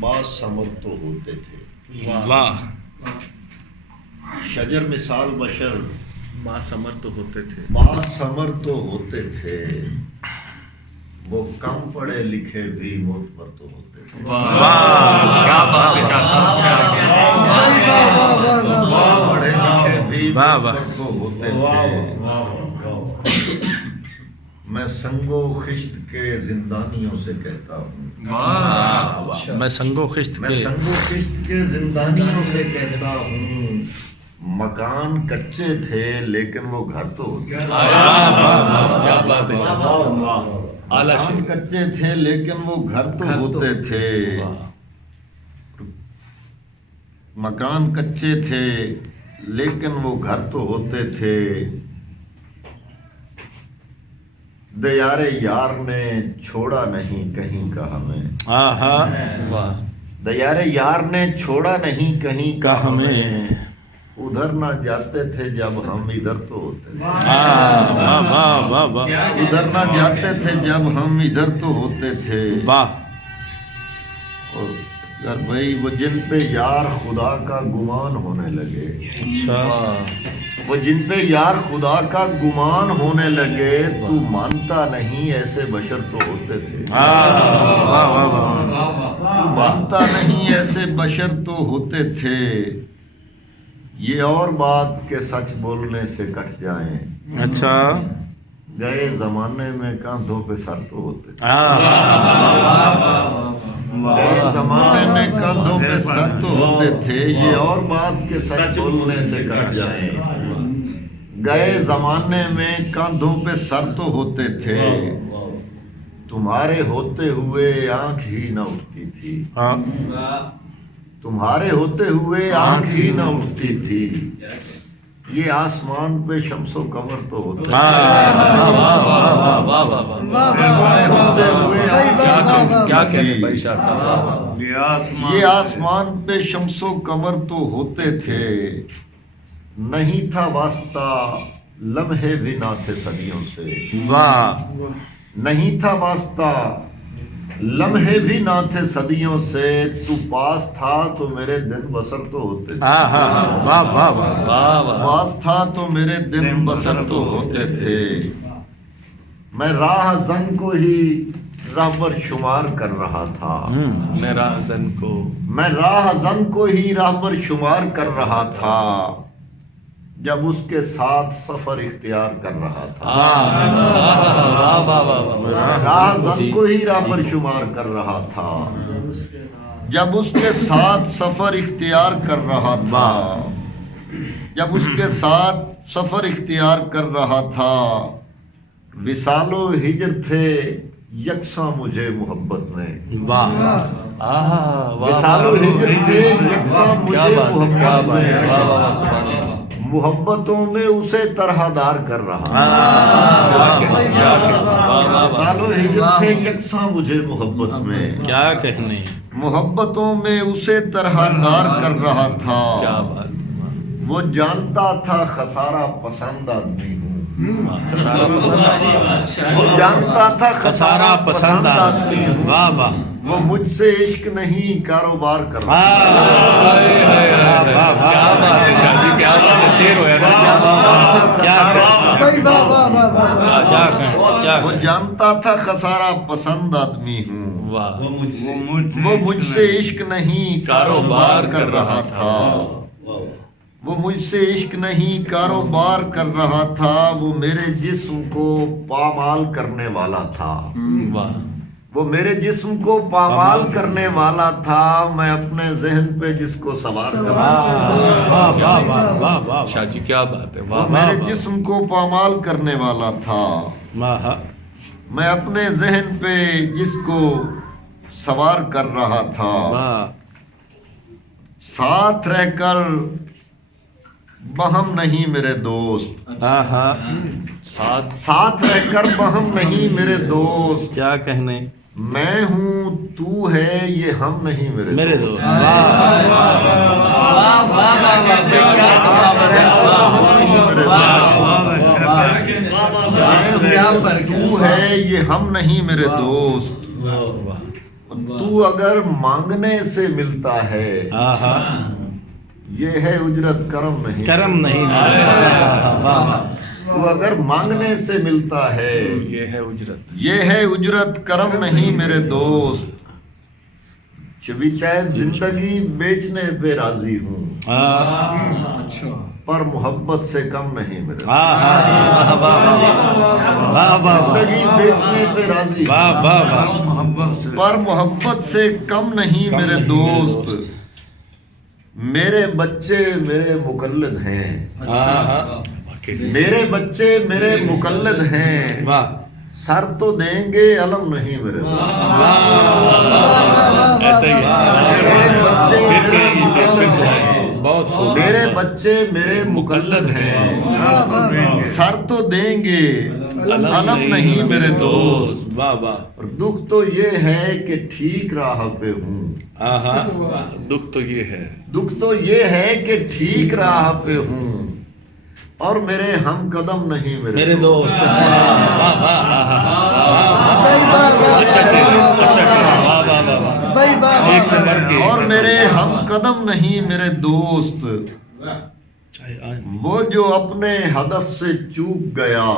बासमर तो होते थे. वाह. शजर मिसाल बशर बासमर तो होते थे. बासमर तो होते थे. वो कम पढ़े लिखे भी मुझ पर तो होते थे. वाह, क्या बात है शाह साहब, क्या पढ़े लिखे भी मुझ वाह, वाह. पर तो होते थे. मैं संगो खिश्त के जिंदानियों से कहता हूँ. वाह. मैं संगो खिश्त मैं के संगो किश्त के जिंदानियों से कहता हूँ. मकान कच्चे थे लेकिन वो घर तो होते थे. क्या बात है शाह साहब. आला मकान शेर. कच्चे थे लेकिन वो घर तो होते थे. मकान कच्चे थे लेकिन वो घर तो होते थे. दयारे यार ने छोड़ा नहीं कहीं का हमें. वाह. दयारे यार ने छोड़ा नहीं कहीं का का हमें. हमें. उधर ना जाते थे जब हम इधर तो होते थे. वाह वाह वाह वाह उधर ना जाते थे जब हम इधर तो होते थे. वाह. और यार भाई वो जिन पे यार खुदा का गुमान होने लगे. अच्छा. वो जिन पे यार खुदा का गुमान होने लगे. तू मानता नहीं ऐसे बशर तो होते थे. वाह वाह वाह. तू मानता नहीं ऐसे बशर तो होते थे. ये और बात के सच बोलने से कट जाएं. अच्छा. गए जमाने में कांधों पे सर तो होते थे. गए जमाने में कांधों पे सर तो होते थे. ये और बात के सच बोलने से कट जाएं. गए जमाने में कांधों पे सर तो होते थे. तुम्हारे होते हुए आंख ही न उठती थी. तुम्हारे होते हुए आंख ही न उठती थी. ये आसमान पे शम्सो कमर तो होते थे. तुम्हारे होते हुए आंख ही न उठती क्या थी. कहने भाई शाह साहब. ये आसमान पे शम्सो कमर तो होते थे. नहीं था वास्ता लम्हे भी ना थे सदियों से. वाह. नहीं था वास्ता लम्हे भी ना थे सदियों से. तू पास था तो मेरे दिन बसर तो होते थे. वाह वाह वाह वाह. पास था तो मेरे दिन बसर तो होते थे. मैं राह जन को ही राहबर शुमार कर रहा था. मैं राहजन को मैं राह जन को ही राहबर शुमार कर रहा था. जब उसके साथ सफर इख्तियार कर रहा था. राह जन को ही राहबर शुमार कर रहा था. जब उसके साथ सफर इख्तियार कर रहा था. जब उसके साथ सफर इख्तियार कर रहा था. विसालो हिजर थे यकसा मुझे मोहब्बत में. वाह. विसालो हिजर थे यकसा मुझे मोहब्बत में. मोहब्बतों में उसे तरहदार कर रहा. सालों हिजर थे यकसा मुझे मोहब्बत में. क्या कहने. मोहब्बतों में उसे तरहदार कर रहा था. क्या बात. वो जानता था खसारा पसंद आदमी हूँ. वो जानता था खसारा पसंद आदमी हूँ. वाह वाह. वो मुझसे इश्क नहीं कारोबार कर रहा. वो जानता था खसारा पसंद आदमी हूँ. वो मुझसे इश्क नहीं कारोबार कर रहा था. वो मुझसे इश्क नहीं कारोबार कर रहा था. वो मेरे जिस्म को पामाल करने वाला था. वो मेरे जिस्म को पामाल करने वाला था. मैं अपने जहन पे जिसको सवार कर रहा था. शाह जी क्या बात है. वो मेरे जिस्म को पामाल करने वाला था. मैं अपने जहन पे जिसको सवार कर रहा था. साथ रहकर बहम नहीं मेरे दोस्त. साथ रहकर बहम नहीं मेरे दोस्त. क्या कहने. मैं हूँ तू है ये हम नहीं मेरे दोस्त. तू है ये हम नहीं मेरे दोस्त. تو اگر مانگنے سے ملتا ہے یہ ہے اجرت کرم نہیں، کرم نہیں، تو اگر مانگنے سے ملتا ہے یہ ہے اجرت، یہ ہے اجرت کرم نہیں میرے دوست، شاید زندگی بیچنے پہ راضی ہوں پر محبت سے کم نہیں میرے، زندگی بیچنے پہ راضی ہوں پر محبت سے کم نہیں میرے دوست، میرے بچے میرے مقلد ہیں، میرے بچے میرے مقلد ہیں، سر تو دیں گے علم نہیں میرے دوست، میرے بچے میرے مقلد ہیں، میرے بچے میرے مقلد ہیں، سر تو دیں گے علم نہیں میرے دوست، اور دکھ تو یہ ہے کہ ٹھیک راہ پہ ہوں، دکھ تو یہ ہے، دکھ تو یہ ہے کہ ٹھیک راہ پہ ہوں اور میرے ہم قدم نہیں میرے دوست، اور میرے ہم قدم نہیں میرے دوست، وہ جو اپنے ہدف سے چوک گیا،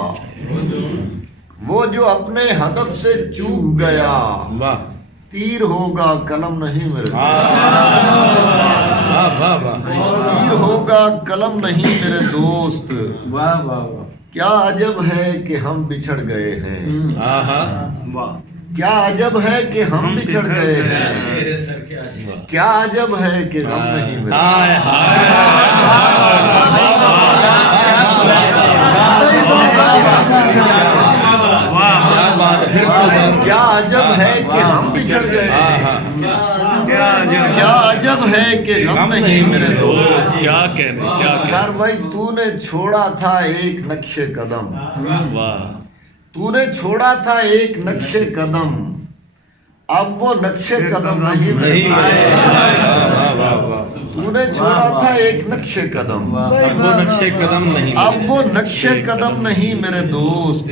وہ جو اپنے ہدف سے چوک گیا، تیر ہوگا قلم نہیں میرے دوست، تیر ہوگا قلم نہیں میرے دوست، کیا عجب ہے کہ ہم بچھڑ گئے ہیں، کیا عجب ہے کہ ہم بچھڑ گئے ہیں، کیا عجب ہے کہ غم نہیں میرے، کیا عجب ہے کہ ہم بچھڑ گئے ہیں، کیا عجب ہے کہ غم نہیں میرے دوست، کیا کہنے، کیا یار بھائی تو نے چھوڑا تھا ایک نقش قدم، تو نے چھوڑا تھا ایک نقش قدم، اب وہ نقش قدم نہیں میرے دوست، تو نے چھوڑا تھا ایک نقش قدم، اب وہ نقش قدم نہیں، اب وہ نقش قدم نہیں میرے دوست،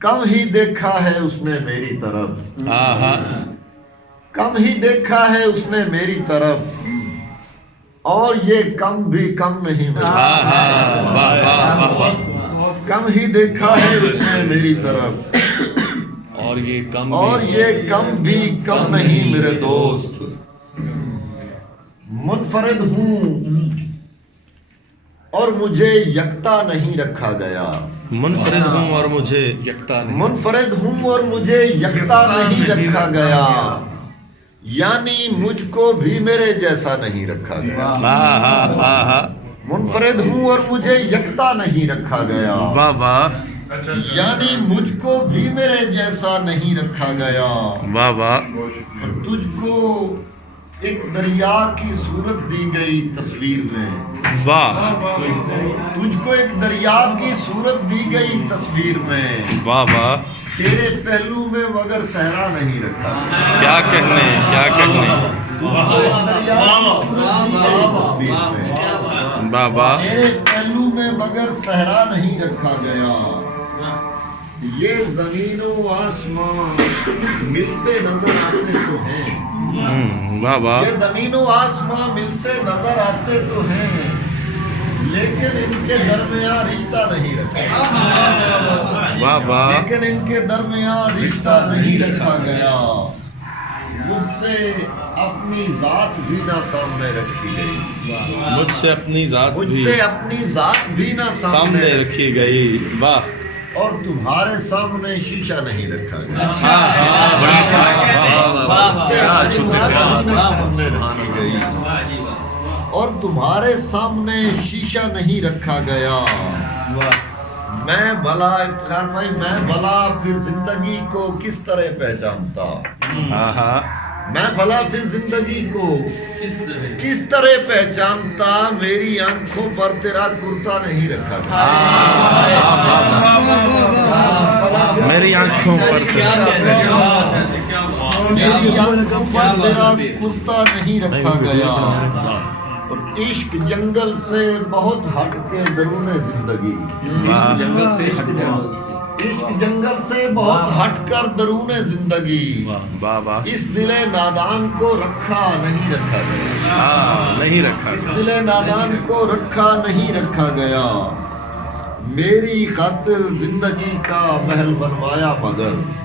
کم ہی دیکھا ہے اس نے میری طرف، کم ہی دیکھا ہے اس نے میری طرف، اور یہ کم بھی کم نہیں میرے، کم ہی دیکھا ہے اس نے میری طرف، اور یہ کم، اور یہ کم بھی کم نہیں میرے دوست، منفرد ہوں اور مجھے یکتا نہیں رکھا گیا، منفرد ہوں اور مجھے یکتا نہیں، منفرد ہوں اور مجھے یکتا نہیں رکھا گیا، یعنی مجھ کو بھی میرے جیسا نہیں رکھا گیا، منفرد ہوں اور مجھے یکتا نہیں رکھا گیا، یعنی مجھ کو بھی میرے جیسا نہیں رکھا گیا، تجھ کو ایک دریا کی صورت دی گئی تصویر میں، تجھ کو ایک دریا کی صورت دی گئی تصویر میں، تیرے پہلو میں مگر صحرا نہیں رکھا، کیا کہنے، کیا کہنے، تجھ کو ایک دریا کی صورت دی گئی تصویر میں، تیرے پہلو میں مگر صحرا نہیں رکھا گیا، یہ زمین و آسمان ملتے نظر آتے تو ہیں، یہ زمین و آسمان ملتے نظر آتے تو ہیں، لیکن ان کے درمیان رشتہ نہیں رکھا، لیکن ان کے درمیان رشتہ نہیں رکھا گیا، مجھ سے اپنی ذات بھی نہ سامنے رکھی گئی، مجھ سے اپنی ذات، مجھ سے اپنی ذات بھی نہ سامنے رکھی گئی، واہ، اور تمہارے سامنے شیشہ نہیں رکھا گیا، اور تمہارے سامنے شیشہ نہیں رکھا گیا، میں بھلا افتخار بھائی، میں بھلا پھر زندگی کو کس طرح پہچانتا، میں بھلا پھر زندگی کو کس طرح پہچانتا، میری آنکھوں پر تیرا کرتا نہیں رکھا گیا، میری آنکھوں پر میری آنکھوں پر تیرا کرتا نہیں رکھا گیا، اور عشق جنگل سے بہت ہٹ کے درون زندگی، جنگل سے ہٹ عشق جنگل سے بہت ہٹ کر درون زندگی واہ واہ اس دل نادان کو رکھا نہیں رکھا گیا نہیں رکھا اس دل نادان کو رکھا نہیں رکھا گیا میری خاطر زندگی کا محل بنوایا مگر